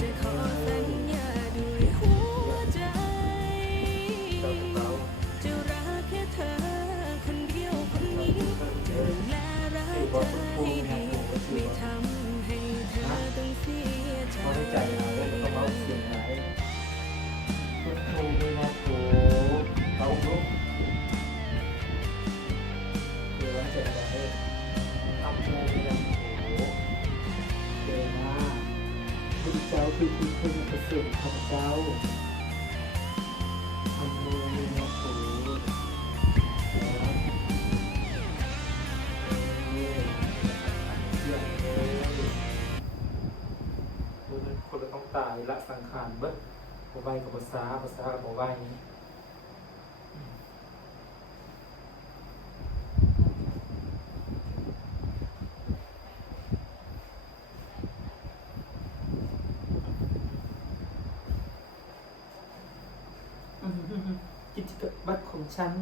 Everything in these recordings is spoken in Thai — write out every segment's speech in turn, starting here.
จะขอสัญญาด้วยหัวใจ จะรักแค่เธอคนเดียวคนนี้จะดูแลรักเธอให้ดีไม่ทำให้เธอต้องเสียใจ เขาได้ใจเอาแล้วก็เบาเสียงไหนพุทโธไม่นะโถเบาลุกเดี๋ยวว่าจะอะไรทำโธไม่นะโถเดินมาคุณเจ้าคือคุณเพิ่งประเสริฐของเจ้าทำโธไม่นะโถคนเราต้องตายละสังขารเบิดบ่ไหวกับภาษากับบ่ไหวกิจบัตรของฉัน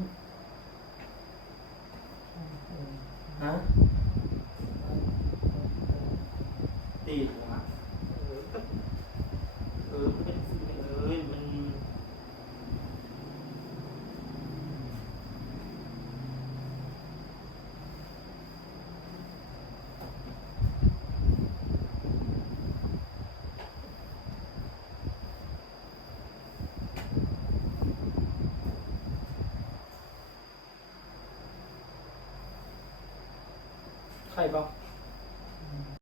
ฮะตีหัวมันเป็นสิ่งมันใครบ้าง